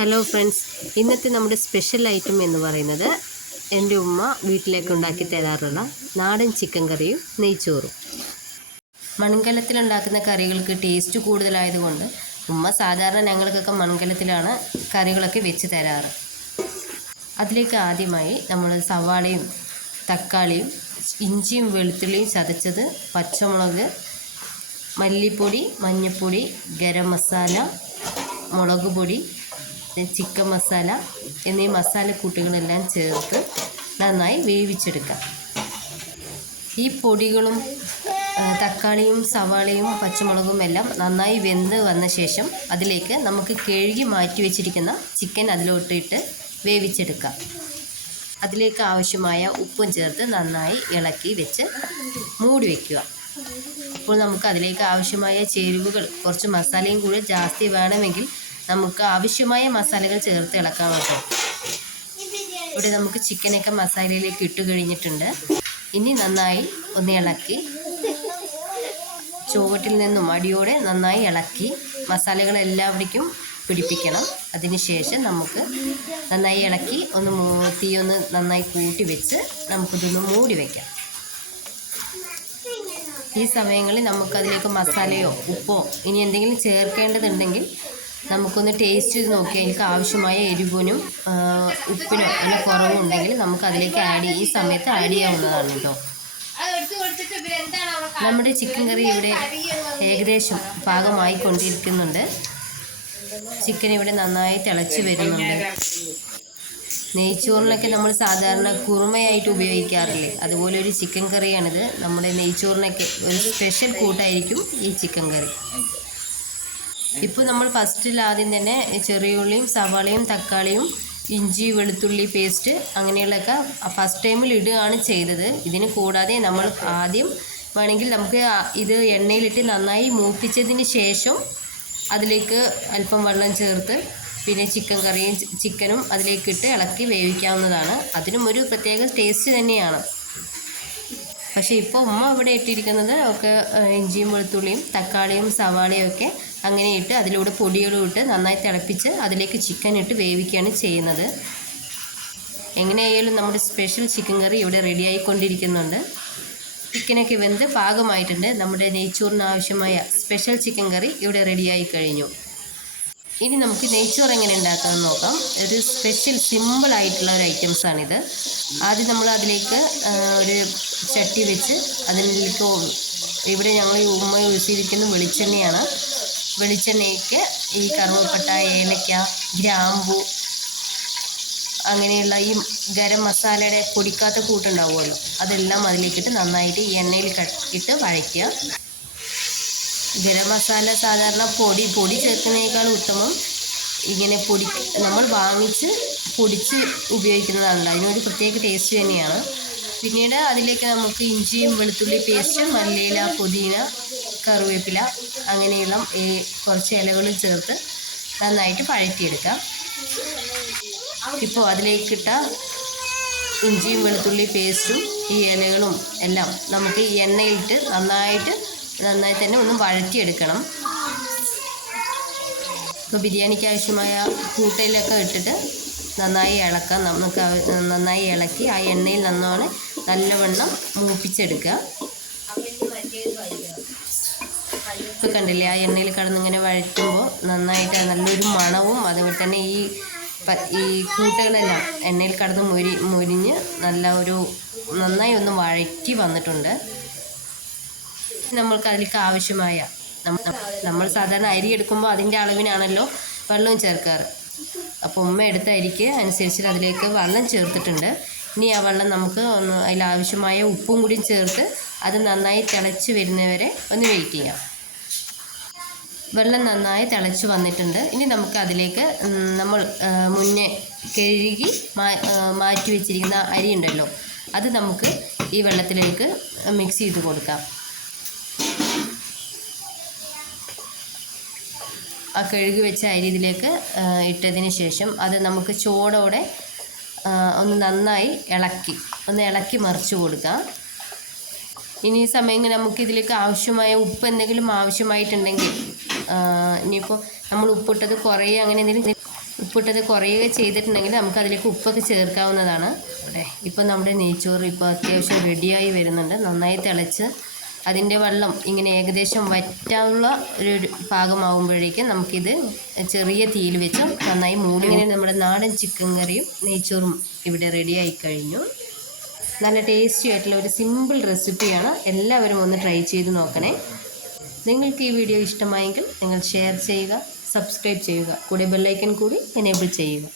Hello friends, ഇന്നത്തെ നമ്മുടെ special item എന്ന് പറയുന്നത് എൻ്റെ ഉമ്മ വീട്ടിലേക്ക് ഉണ്ടാക്കി തരാറുള്ള നാടൻ ചിക്കൻ കറിയും നെയ്ച്ചോറും. മൺകലത്തിലുണ്ടാക്കുന്ന കറികൾക്ക് ടേസ്റ്റ് കൂടുതലായതുകൊണ്ട് ഉമ്മ സാധാരണ ഞങ്ങൾക്കൊക്കെ മൺകലത്തിലാണ് കറികളൊക്കെ വെച്ച് തരാറ്. അതിലേക്ക് ആദ്യമായി നമ്മൾ സവാളയും തക്കാളിയും ഇഞ്ചിയും വെളുത്തുള്ളിയും ചതച്ചത്, പച്ചമുളക്, മല്ലിപ്പൊടി, മഞ്ഞൾപ്പൊടി, ഗരം മസാല, മുളക് പൊടി, ചിക്കൻ മസാല എന്നീ മസാലക്കൂട്ടുകളെല്ലാം ചേർത്ത് നന്നായി വേവിച്ചെടുക്കാം. ഈ പൊടികളും തക്കാളിയും സവാളയും പച്ചമുളകും എല്ലാം നന്നായി വെന്ത് വന്ന ശേഷം അതിലേക്ക് നമുക്ക് കഴുകി മാറ്റി വെച്ചിരിക്കുന്ന ചിക്കൻ അതിലോട്ടിട്ട് വേവിച്ചെടുക്കാം. അതിലേക്ക് ആവശ്യമായ ഉപ്പും ചേർത്ത് നന്നായി ഇളക്കി വെച്ച് മൂടി വയ്ക്കുക. അപ്പോൾ നമുക്ക് അതിലേക്ക് ആവശ്യമായ ചേരുവകൾ, കുറച്ച് മസാലയും കൂടി ജാസ്തി വേണമെങ്കിൽ നമുക്ക് ആവശ്യമായ മസാലകൾ ചേർത്ത് ഇളക്കാൻ പറ്റും. ഇവിടെ നമുക്ക് ചിക്കനൊക്കെ മസാലയിലേക്ക് ഇട്ട് കഴിഞ്ഞിട്ടുണ്ട്. ഇനി നന്നായി ഒന്ന് ഇളക്കി ചുവട്ടിൽ നിന്നും അടിയോടെ നന്നായി ഇളക്കി മസാലകൾ എല്ലാവിടേക്കും പിടിപ്പിക്കണം. അതിനുശേഷം നമുക്ക് നന്നായി ഇളക്കി തീയൊന്ന് നന്നായി കൂട്ടി വെച്ച് നമുക്കിതൊന്ന് മൂടി വയ്ക്കാം. ഈ സമയങ്ങളിൽ നമുക്കതിലേക്ക് മസാലയോ ഉപ്പോ ഇനി എന്തെങ്കിലും ചേർക്കേണ്ടതുണ്ടെങ്കിൽ നമുക്കൊന്ന് ടേസ്റ്റ് ചെയ്ത് നോക്കി അതിലേക്ക് ആവശ്യമായ എരിവിനും ഉപ്പിനോ അല്ല കുറവുണ്ടെങ്കിൽ നമുക്ക് അതിലേക്ക് ഈ സമയത്ത് ആഡ് ചെയ്യാവുന്നതാണ് കേട്ടോ. നമ്മുടെ ചിക്കൻ കറി ഇവിടെ ഏകദേശം പാകമായി കൊണ്ടിരിക്കുന്നുണ്ട്. ചിക്കൻ ഇവിടെ നന്നായി തിളച്ച് വരുന്നുണ്ട്. നെയ്ച്ചോറിനൊക്കെ നമ്മൾ സാധാരണ കുറുമയായിട്ട് ഉപയോഗിക്കാറില്ലേ, അതുപോലെ ഒരു ചിക്കൻ കറിയാണിത്. നമ്മുടെ നെയ്ച്ചോറിനൊക്കെ ഒരു സ്പെഷ്യൽ കൂട്ടായിരിക്കും ഈ ചിക്കൻ കറി. ഇപ്പോൾ നമ്മൾ ഫസ്റ്റിൽ ആദ്യം തന്നെ ചെറിയുള്ളിയും സവാളയും തക്കാളിയും ഇഞ്ചി വെളുത്തുള്ളി പേസ്റ്റ് അങ്ങനെയുള്ളതൊക്കെ ഫസ്റ്റ് ടൈമിൽ ഇടുകയാണ് ചെയ്തത്. ഇതിന് കൂടാതെ നമ്മൾ ആദ്യം വേണമെങ്കിൽ നമുക്ക് ഇത് എണ്ണയിലിട്ട് നന്നായി മൂപ്പിച്ചതിന് ശേഷം അതിലേക്ക് അല്പം വെള്ളം ചേർത്ത് പിന്നെ ചിക്കനും അതിലേക്കിട്ട് ഇളക്കി വേവിക്കാവുന്നതാണ്. അതിനും ഒരു പ്രത്യേക ടേസ്റ്റ് തന്നെയാണ്. പക്ഷേ ഇപ്പോൾ ഉമ്മ ഇവിടെ ഇട്ടിരിക്കുന്നത് ഒക്കെ ഇഞ്ചിയും വെളുത്തുള്ളിയും തക്കാളിയും സവാളയും ഒക്കെ അങ്ങനെ ഇട്ട് അതിലൂടെ പൊടികളും ഇട്ട് നന്നായി തിളപ്പിച്ച് അതിലേക്ക് ചിക്കൻ ഇട്ട് വേവിക്കുകയാണ് ചെയ്യുന്നത്. എങ്ങനെയായാലും നമ്മുടെ സ്പെഷ്യൽ ചിക്കൻ കറി ഇവിടെ റെഡിയായിക്കൊണ്ടിരിക്കുന്നുണ്ട്. ചിക്കനൊക്കെ വെന്ത് പാകമായിട്ടുണ്ട്. നമ്മുടെ നെയ്ച്ചോറിന് ആവശ്യമായ സ്പെഷ്യൽ ചിക്കൻ കറി ഇവിടെ റെഡിയായി കഴിഞ്ഞു. ഇനി നമുക്ക് നെയ്ച്ചോറ് എങ്ങനെ ഉണ്ടാക്കാമെന്ന് നോക്കാം. ഒരു സ്പെഷ്യൽ സിമ്പിളായിട്ടുള്ള ഒരു ഐറ്റംസാണിത്. ആദ്യം നമ്മൾ അതിലേക്ക് ഒരു ചട്ടി വെച്ച് അതിലേക്ക് ഇവിടെ ഞങ്ങൾ ഉമ്മ യൂസ് ചെയ്തിരിക്കുന്ന വെളിച്ചെണ്ണയാണ്. വെളിച്ചെണ്ണയ്ക്ക് ഈ കറുവപ്പട്ട, ഏലക്ക, ഗ്രാമ്പു അങ്ങനെയുള്ള ഈ ഗരം മസാലയുടെ പൊടിക്കാത്ത കൂട്ടുണ്ടാവുമല്ലോ, അതെല്ലാം അതിലേക്കിട്ട് നന്നായിട്ട് ഈ എണ്ണയിൽ ഇട്ട് വഴയ്ക്കുക. ഗരം മസാല സാധാരണ പൊടി ചേർക്കുന്നതിനേക്കാൾ ഉത്തമം ഇങ്ങനെ നമ്മൾ വാങ്ങിച്ച് പൊടിച്ച് ഉപയോഗിക്കുന്നതാണല്ലോ, അതിനൊരു പ്രത്യേക ടേസ്റ്റ് തന്നെയാണ്. പിന്നീട് അതിലേക്ക് നമുക്ക് ഇഞ്ചിയും വെളുത്തുള്ളി പേസ്റ്റ്, മല്ലിയില, പുതിന, കറിവേപ്പില അങ്ങനെയുള്ള കുറച്ച് ഇലകളും ചേർത്ത് നന്നായിട്ട് വഴറ്റിയെടുക്കാം. ഇപ്പോൾ അതിലേക്കിട്ട ഇഞ്ചിയും വെളുത്തുള്ളി പേസ്റ്റും ഈ ഇലകളും എല്ലാം നമുക്ക് ഈ എണ്ണയിലിട്ട് നന്നായി തന്നെ ഒന്ന് വഴറ്റിയെടുക്കണം. ഇപ്പോൾ ബിരിയാണിക്ക് ആവശ്യമായ കൂട്ടയിലൊക്കെ ഇട്ടിട്ട് നന്നായി ഇളക്കാം. നമുക്ക് നന്നായി ഇളക്കി ആ എണ്ണയിൽ നല്ലവണ്ണം മൂപ്പിച്ചെടുക്കുക. ഇപ്പോൾ കണ്ടില്ലേ, ആ എണ്ണയിൽ കിടന്നിങ്ങനെ വഴറ്റുമ്പോൾ നന്നായിട്ട് നല്ലൊരു മണവും അതുപോലെ തന്നെ ഈ കൂട്ടുകളെല്ലാം എണ്ണയിൽ കിടന്ന് മൊരിഞ്ഞ് നന്നായി ഒന്ന് വഴറ്റി വന്നിട്ടുണ്ട്. നമ്മൾക്ക് അതിലേക്ക് ആവശ്യമായ നമ്മൾ സാധാരണ അരി എടുക്കുമ്പോൾ അതിൻ്റെ അളവിനാണല്ലോ വെള്ളവും ചേർക്കാറ്. അപ്പോൾ ഉമ്മ എടുത്ത അരിക്ക് അനുസരിച്ച് അതിലേക്ക് വെള്ളം ചേർത്തിട്ടുണ്ട്. ഇനി ആ വെള്ളം നമുക്ക് അതിലാവശ്യമായ ഉപ്പും കൂടി ചേർത്ത് അത് നന്നായി തിളച്ച് വരുന്നവരെ ഒന്ന് വെയിറ്റ് ചെയ്യാം. വെള്ളം നന്നായി തിളച്ച് വന്നിട്ടുണ്ട്. ഇനി നമുക്ക് അതിലേക്ക് നമ്മൾ മുന്നേ കഴുകി മാറ്റി വെച്ചിരിക്കുന്ന അരി ഉണ്ടല്ലോ, അത് നമുക്ക് ഈ വെള്ളത്തിലേക്ക് മിക്സ് ചെയ്ത് കൊടുക്കാം. ആ കഴുകി വെച്ച അരി ഇതിലേക്ക് ഇട്ടതിന് ശേഷം അത് നമുക്ക് ചൂടോടെ ഒന്ന് നന്നായി ഇളക്കി മറിച്ച് കൊടുക്കാം. ഇനി ഈ സമയം നമുക്കിതിലേക്ക് ആവശ്യമായ ഉപ്പ് എന്തെങ്കിലും ആവശ്യമായിട്ടുണ്ടെങ്കിൽ ഇനിയിപ്പോൾ നമ്മൾ ഉപ്പിട്ടത് കുറേ അങ്ങനെ എന്തെങ്കിലും ഉപ്പിട്ടത് കുറയുക ചെയ്തിട്ടുണ്ടെങ്കിൽ നമുക്കതിലേക്ക് ഉപ്പൊക്കെ ചേർക്കാവുന്നതാണ്. ഇപ്പോൾ നമ്മുടെ നെയ്ച്ചോറ് ഇപ്പോൾ അത്യാവശ്യം റെഡിയായി വരുന്നുണ്ട്. നന്നായി തിളച്ച് അതിൻ്റെ വെള്ളം ഇങ്ങനെ ഏകദേശം വറ്റാനുള്ള ഒരു പാകമാകുമ്പോഴേക്കും നമുക്കിത് ചെറിയ തീയിൽ വെച്ച് നന്നായി മൂടി. ഇങ്ങനെ നമ്മുടെ നാടൻ ചിക്കൻ കറിയും നെയ്ച്ചോറും ഇവിടെ റെഡിയായി കഴിഞ്ഞു. നല്ല ടേസ്റ്റി ആയിട്ടുള്ള ഒരു സിമ്പിൾ റെസിപ്പിയാണ്. എല്ലാവരും ഒന്ന് ട്രൈ ചെയ്ത് നോക്കണേ. നിങ്ങൾക്ക് ഈ വീഡിയോ ഇഷ്ടമായെങ്കിൽ നിങ്ങൾ ഷെയർ ചെയ്യുക, സബ്സ്ക്രൈബ് ചെയ്യുക, കൂടെ ബെല്ലൈക്കൺ കൂടി എനേബിൾ ചെയ്യുക.